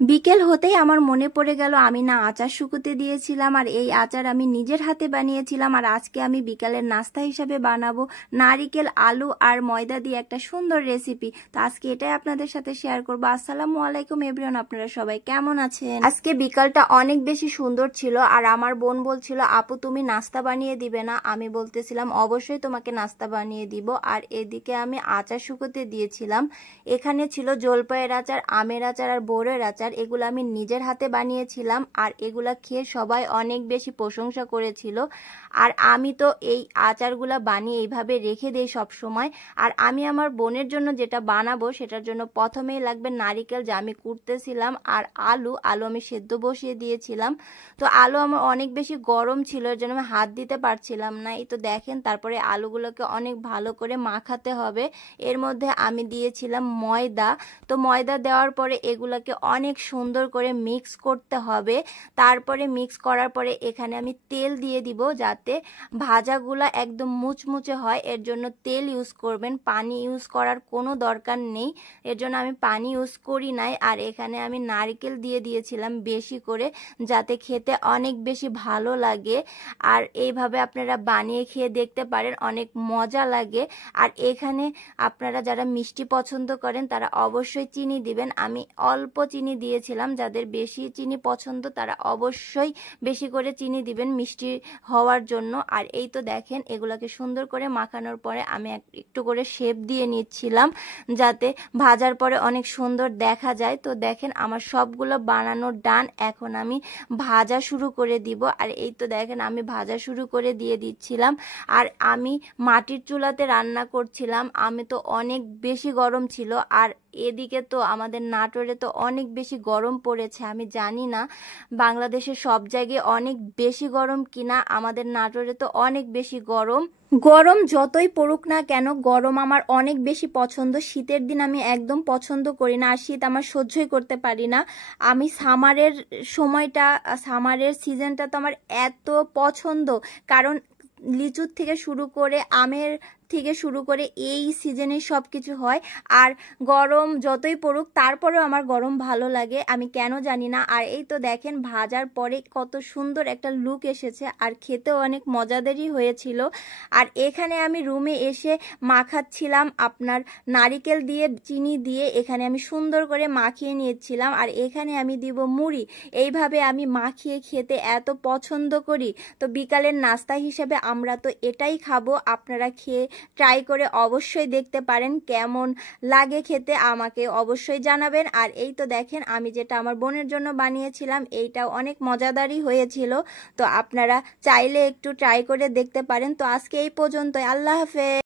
বিকেল হতেই আমার মনে পড়ে গেল আমি না আচার শুকোতে দিয়েছিলাম, আর এই আচার আমি নিজের হাতে বানিয়েছিলাম। আর আজকে আমি বিকালের নাস্তা হিসাবে বানাবো নারিকেল, আলু আর ময়দা দিয়ে একটা সুন্দর রেসিপি। তো আজকে এটাই আপনাদের সাথে শেয়ার করবো। আসসালামু আলাইকুম এভরিওয়ান, আপনারা সবাই কেমন আছেন? আজকে বিকালটা অনেক বেশি সুন্দর ছিল, আর আমার বোন বলছিল আপু তুমি নাস্তা বানিয়ে দিবে না? আমি বলতেছিলাম অবশ্যই তোমাকে নাস্তা বানিয়ে দিব। আর এদিকে আমি আচার শুকোতে দিয়েছিলাম। এখানে ছিল জলপাইয়ের আচার, আমের আচার আর বোরের আচার। এগুলো আমি নিজের হাতে বানিয়েছিলাম, আর এগুলা খেয়ে সবাই অনেক বেশি প্রশংসা করেছিল। আর আমি তো এই আচারগুলা বানিয়ে এইভাবে রেখে দেই সব সময়। আর আমি আমার বোনের জন্য যেটা বানাবো সেটার জন্য প্রথমেই লাগবে নারিকেল, যা আমি কুটতেছিলাম, আর আলু আমি সেদ্ধ বসিয়ে দিয়েছিলাম। তো আলু আমার অনেক বেশি গরম ছিল, এর জন্য আমি হাত দিতে পারছিলাম না। এই তো দেখেন, তারপরে আলুগুলোকে অনেক ভালো করে মাখাতে হবে। এর মধ্যে আমি দিয়েছিলাম ময়দা। তো ময়দা দেওয়ার পরে এগুলোকে অনেক সুন্দর করে মিক্স করতে হবে। তারপরে মিক্স করার পরে এখানে আমি তেল দিয়ে দিব, যাতে ভাজাগুলা একদম মুচমুচে হয়। এর জন্য তেল ইউজ করবেন, পানি ইউজ করার কোনো দরকার নেই। এর জন্য আমি পানি ইউজ করি নাই। আর এখানে আমি নারকেল দিয়ে দিয়েছিলাম বেশি করে, যাতে খেতে অনেক বেশি ভালো লাগে। আর এইভাবে আপনারা বানিয়ে খেয়ে দেখতে পারেন, অনেক মজা লাগে। আর এখানে আপনারা যারা মিষ্টি পছন্দ করেন তারা অবশ্যই চিনি দিবেন। আমি অল্প চিনি দিয়েছিলাম, যাদের বেশি চিনি পছন্দ তারা অবশ্যই বেশি করে চিনি দিবেন মিষ্টি হওয়ার জন্য। আর এই তো দেখেন, এগুলাকে সুন্দর করে মাখানোর পরে আমি একটু করে শেপ দিয়ে নিচ্ছিলাম, যাতে ভাজার পরে অনেক সুন্দর দেখা যায়। তো দেখেন আমার সবগুলো বানানোর ডান। এখন আমি ভাজা শুরু করে দিব। আর এই তো দেখেন আমি ভাজা শুরু করে দিয়ে দিচ্ছিলাম। আর আমি মাটির চুলাতে রান্না করছিলাম। আমি তো অনেক বেশি গরম ছিল। আর এদিকে তো আমাদের নাটোরে তো অনেক বেশি গরম পড়েছে। আমি জানি না বাংলাদেশের সব জায়গায় অনেক বেশি গরম কিনা, আমাদের নাটোরে তো অনেক বেশি গরম। গরম যতই পড়ুক না কেন, গরম আমার অনেক বেশি পছন্দ। শীতের দিন আমি একদম পছন্দ করি না, আর শীত আমার সহ্যই করতে পারি না। আমি সামারের সময়টা, সামারের সিজনটা তো আমার এত পছন্দ, কারণ লিচুর থেকে শুরু করে আমের থেকে শুরু করে এই সিজনে সব কিছু হয়। আর গরম যতই পড়ুক তারপরেও আমার গরম ভালো লাগে, আমি কেন জানি না। আর এই তো দেখেন ভাজার পরে কত সুন্দর একটা লুক এসেছে, আর খেতেও অনেক মজাদারই হয়েছিল। আর এখানে আমি রুমে এসে মাখাচ্ছিলাম আপনার নারিকেল দিয়ে, চিনি দিয়ে এখানে আমি সুন্দর করে মাখিয়ে নিয়েছিলাম। আর এখানে আমি দিব মুড়ি। এইভাবে আমি মাখিয়ে খেতে এত পছন্দ করি। তো বিকালের নাস্তা হিসেবে আমরা তো এটাই খাবো। আপনারা খেয়ে ট্রাই করে অবশ্যই দেখতে পারেন, কেমন লাগে খেতে আমাকে অবশ্যই জানাবেন। আর এই তো দেখেন আমি যেটা আমার বোনের জন্য বানিয়েছিলাম, এইটাও অনেক মজাদারই হয়েছিল। তো আপনারা চাইলে একটু ট্রাই করে দেখতে পারেন। তো আজকে এই পর্যন্তই, আল্লাহ হাফেজ।